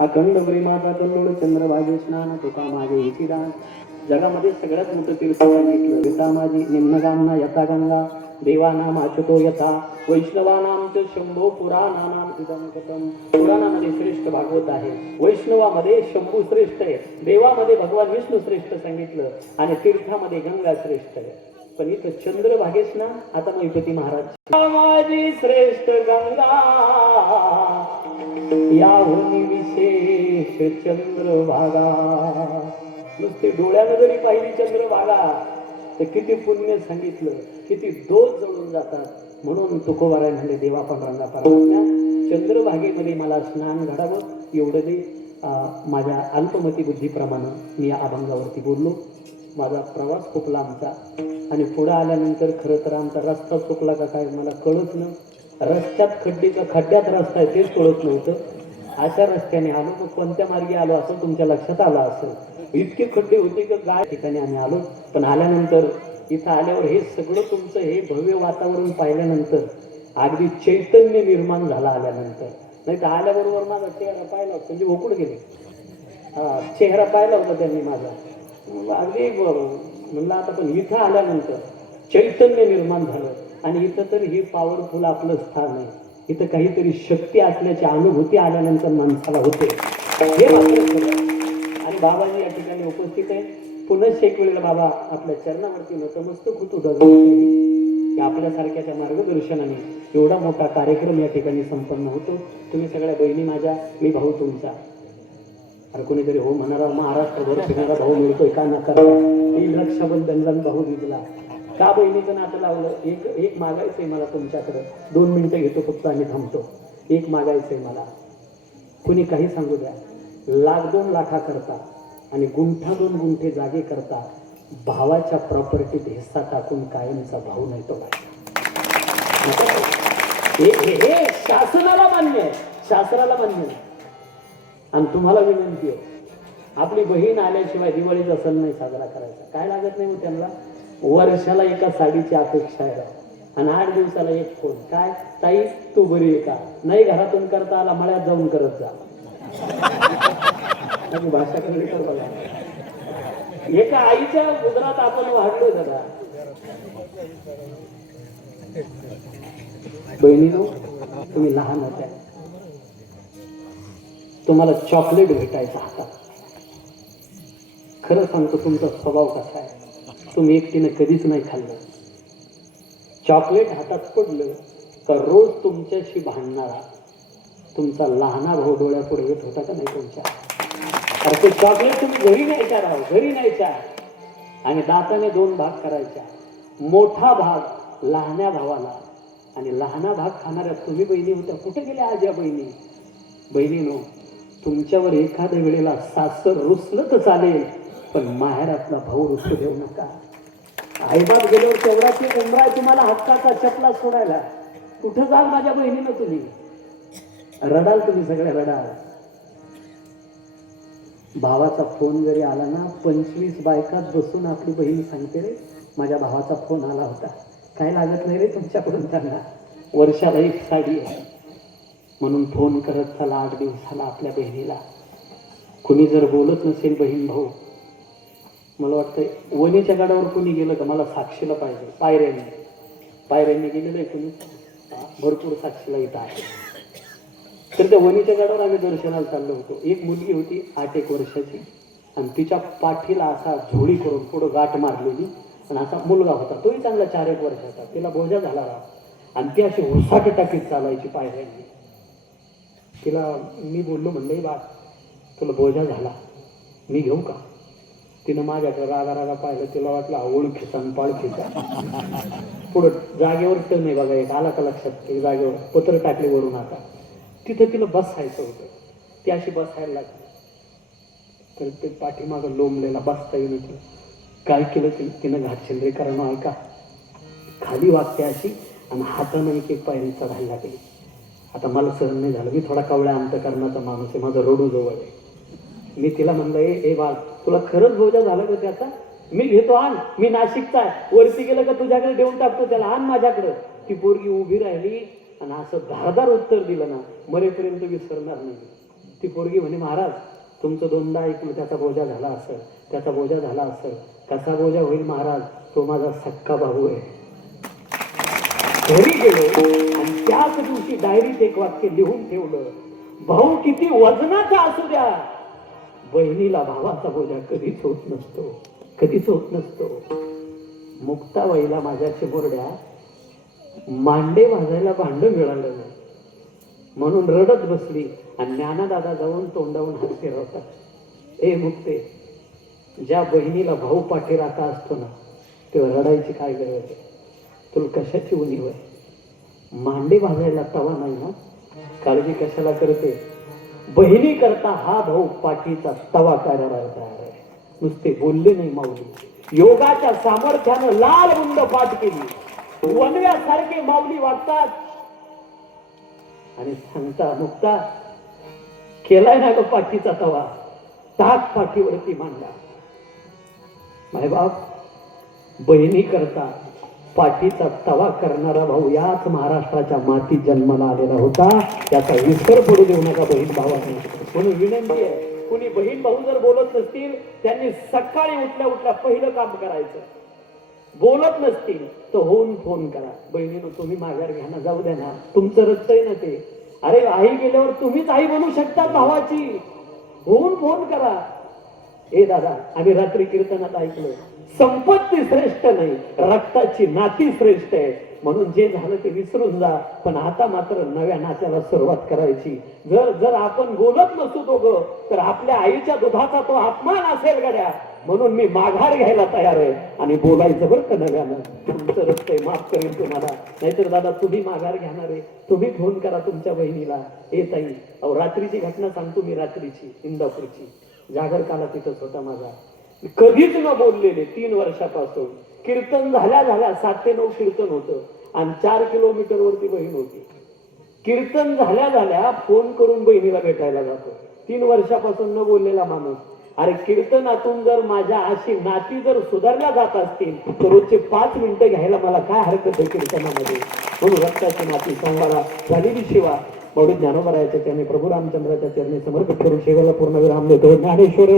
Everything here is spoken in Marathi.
अखंड प्रेमाचा कल्लोळ चंद्रभागे स्नान तुका माझे इतिदान जगामध्ये सगळ्यात मोठं तीर्थ सांगितलं पिता माझी निम्नगांना यथा गंगा देवानाम अच्युतो यथा वैष्णवानाम च शंभो पुराणानाम इदं कथम. पुराणामध्ये श्रेष्ठ भागवत आहे, वैष्णवामध्ये शंभू श्रेष्ठ आहे, देवामध्ये भगवान विष्णू श्रेष्ठ सांगितलं आणि तीर्थामध्ये गंगा श्रेष्ठ आहे. पण इथं चंद्रभागेश ना आता मैपती महाराज माझी श्रेष्ठ गंगा याहून विशेष चंद्रभागा. नुसती डोळ्यानं जरी पाहिली चंद्रभागा तर किती पुण्य सांगितलं, किती दोष जळून जातात. म्हणून तुकोबाराय म्हणले देवा पण रंगा पारा चंद्रभागेमध्ये मला स्नान घडावं एवढं दे. माझ्या अल्पमती बुद्धीप्रमाणे मी या अभंगावरती बोललो. माझा प्रवास खूप लांबचा आणि पुढे आल्यानंतर खरं तर आमचा रस्ता चुकला का काय मला कळत न. रस्त्यात खड्डे का खड्ड्यात रस्ता आहे तेच कळत नव्हतं. अशा रस्त्याने आलो मग कोणत्या मार्गे आलो असं तुमच्या लक्षात आलं असेल. इतके खड्डे होते की गाय ठिकाणी आम्ही आलो. पण आल्यानंतर इथं आल्यावर हे सगळं तुमचं हे भव्य वातावरण पाहिल्यानंतर अगदी चैतन्य निर्माण झाला. आल्यानंतर नाही तर आल्याबरोबर माझा चेहरा पाहिला म्हणजे ओकड गेले. चेहरा पाहिला होता त्यांनी माझा अगदी म्हणलं आता. पण इथं आल्यानंतर चैतन्य निर्माण झालं आणि इथं तर हे पॉवरफुल आपलं स्थान आहे. इथं काहीतरी शक्ती असल्याची अनुभूती आल्यानंतर माणसाला होते हे मात्र खरं. आणि बाबाजी या ठिकाणी उपस्थित आहे. पुन्हा एक वेळेला बाबा आपल्या चरणावरती नतमस्तक होतो की आपल्यासारख्याच्या मार्गदर्शनाने एवढा मोठा कार्यक्रम या ठिकाणी संपन्न होतो. तुम्ही सगळ्या बहिणी माझ्या, मी भाऊ तुमचा. अरे कोणीतरी हो म्हणारा महाराष्ट्रभर फिरणारा भाऊ मिळतोय का नका. रक्षाबंधनला भाऊ दिला का बहिणीचं नातं लावलं. एक मागायचंय मला तुमच्याकडं. 2 मिनिटं घेतो फक्त आणि थांबतो. एक मागायचंय मला. कुणी काही सांगू द्या. 1,00,000-2 लाखा करता आणि गुंठा 2 गुंठे जागे करता भावाच्या प्रॉपर्टीत हिस्सा टाकून कायमचा भाऊ नाही तो. हे शासनाला मान्य आहे, शास्त्राला मान्य आहे. आणि तुम्हाला विनंती आहे आपली बहीण आल्याशिवाय दिवाळीचा सण नाही साजरा करायचा. काय लागत नाही मग त्यांना. वर्षाला एका साडीची अपेक्षा आहे आणि 8 दिवसाला एक फोन. काय ताई तू बरी आहे का. नाही घरातून करता आला मळ्यात जाऊन करत जा. भाषा कधी तर बघा. एका आईच्या गुजरात आपण वाढलो जरा. बहिणीनो तुम्ही लहान होत्या, तुम्हाला चॉकलेट भेटायचं हातात. खरं सांगतो तुमचा स्वभाव कसा आहे. तुम्ही एकटीने कधीच नाही खाल्लं. चॉकलेट हातात पडलं का रोज तुमच्याशी भांडणारा तुमचा लहाना भाऊ डोळ्यापुढे येत होता का नाही तुमच्या. अरे ते चॉकलेट तुम्ही घरी न्यायच्या राव, घरी न्यायच्या आणि दाताने 2 भाग करायच्या. मोठा भाग लहान्या भावाला आणि लहाना भाग खाणाऱ्या तुम्ही बहिणी होत्या. कुठे गेल्या आज या बहिणी. बहिणीनो तुमच्यावर एखाद्या वेळेला सासर रुसलं तर चालेल पण माहेरातला भाऊ रुसू देऊ नका. आईबाप गेल्यावर तेवढाच एक उमरा आहे तुम्हाला हक्काचा चपला सोडायला. कुठं जाल माझ्या बहिणीनं तुम्ही. रडाल तुम्ही सगळ्या रडाल. भावाचा फोन जरी आला ना 25 बायकात बसून आपली बहीण सांगते रे माझ्या भावाचा फोन आला होता. काय लागत नाही रे तुमच्याकडून त्यांना. वर्षाला एक साडी आहे म्हणून फोन करत चला 8 दिवसाला आपल्या बहिणीला. कुणी जर बोलत नसेल बहीण भाऊ मला वाटतंय वणीच्या गडावर कुणी गेलं का मला साक्षीला पाहिजे. पायऱ्यांनी गेलेलं आहे कुणी भरपूर साक्षीला इथं आहे. तर त्या वणीच्या गडावर आम्ही दर्शनाला चाललो होतो. एक मुलगी होती 8-1 वर्षाची आणि तिच्या पाठीला असा झोळी करून पुढं गाठ मारलेली आणि असा मुलगा होता तोही चांगला 4-1 वर्षाचा. तिला बोजा झाला आणि ती अशी उसाट टाकीत चालायची पायऱ्यांनी. तिला मी बोललो म्हणलं बा तुला बोजा झाला मी घेऊ का. तिनं माझ्याकडे रागा रागा पाहिलं, तिला वाटलं ओळखीचा आणि पाळखीचा. पुढं जागेवर तर नाही बघा, एक आला का लक्षात, एक जागेवर पत्र टाकले वरून. आता तिथं तिला बसायचं होतं, ती अशी बसायला लागली. तर ते पाठीमागं लोंबलेला बसता येईल. काय केलं तिनं घातशील रे, कारण ऐका, खाली वागते अशी आणि हातानं एक एक पायरी चढायला लागली. आता मला सहन नाही झालं, मी थोडा कवळ्या अंतकरणाचा माणूस आहे, माझं रडू जवळ आहे. मी तिला म्हणलं, ए बाळ, तुला खरंच बोजा झाला का त्याचा? मी घेतो, आण, मी नाशिकचा आहे, वरती गेलं का तुझ्याकडे देऊन टाकतो त्याला, आण माझ्याकडं. ती पोरगी उभी राहिली आणि असं धारदार उत्तर दिलं ना, मरेपर्यंत विसरणार नाही. ती पोरगी म्हणे, महाराज तुमचं दोनदा ऐकलं, त्याचा बोजा झाला असेल, त्याचा बोजा झाला असेल. कसा बोजा होईल महाराज, तो माझा सक्का भाऊ आहे. घरी गेलो आणि त्याच दिवशी डायरीत एक वाक्य लिहून ठेवलं, भाऊ किती वजनाचा असू द्या, बहिणीला भावाचा बोजा कधीच होत नसतो, कधीच होत नसतो. मुक्ताबाईला माझ्या चिमुरड्या मांडे भाजायला भांड मिळालं नाही म्हणून रडत बसली आणि ज्ञानादादा जाऊन तोंडावून हात फिरवतात. ए मुक्ते, ज्या बहिणीला भाऊ पाठीराखा असतो ना, तेव्हा रडायची काय गरज आहे? तुला कशाची उणीव आहे? मांडे भाजायला तवा नाही ना, काळजी कशाला करते? बहिणी करता हा भाऊ पाठीचा तवा करायला तयार आहे. नुसते बोलले नाही माऊली, योगाच्या सामर्थ्यानं लाल मुंड पाठ केली. वनव्यासारखे माऊली वाटतात आणि सांगता, मुक्ता केलाय ना ग पाठीचा तवा, टाक पाठीवरती मांडा. मायबाप, बहिणी करता पाठीचा तवा करणारा भाऊ याच महाराष्ट्राच्या मातीत जन्माला आलेला होता. त्याचा विसर पडू देऊ नका बहीण भावांनी. म्हणून विनंती आहे, कुणी बहीण भाऊ जर बोलत नसतील, त्यांनी सकाळी उठल्या उठल्या पहिलं काम करायचं. बोलत नसतील तर होऊन फोन करा, बहिणीनं तुम्ही माघार घ्या ना, जाऊ द्या ना, तुमचं रक्त आहे ना ते. अरे आई गेल्यावर तुम्हीच आई बनू शकता भावाची, होऊन फोन करा. ए दादा, आम्ही रात्री कीर्तनात ऐकलं, संपत्ती श्रेष्ठ नाही, रक्ताची नाती श्रेष्ठ आहे. म्हणून जे झालं ते विसरून जा, पण आता मात्र नव्या नात्याला सुरुवात करायची. जर आपण बोलत नसू दोघं, तर आपल्या आईच्या दुधाचा तो अपमान असेल गड्या. म्हणून मी माघार घ्यायला तयार आहे आणि बोलायचं बरं का नव्यानं. तुमचं रस्ते माफ करेल तुम्हाला, नाहीतर दादा तुम्ही माघार घेणार आहे. तुम्ही फोन करा तुमच्या बहिणीला, ए ताई, अहो रात्रीची घटना सांगतो मी, रात्रीची इंदापूरची. जागर काला तिथंच होता माझा, कधीच न बोललेले 3 वर्षापासून. कीर्तन झाल्या 7 ते 9 कीर्तन होतं आणि 4 किलोमीटर वरती बहीण होती. कीर्तन झाल्या फोन करून बहिणीला भेटायला जातो. 3 वर्षापासून न बोललेला माणूस. अरे कीर्तनातून जर माझ्या अशी नाती जर सुधारल्या जात असतील, तर रोजचे 5 मिनिटं घ्यायला मला काय हरकत आहे कीर्तनामध्ये? म्हणून रक्ताची नाती संवादा झालेली शिवा मौली ज्ञानोबरायाच्या चरणी, प्रभू रामचंद्राच्या चरणी समर्पित करून शेवटला पूर्ण विराम देतो. ज्ञानेश्वर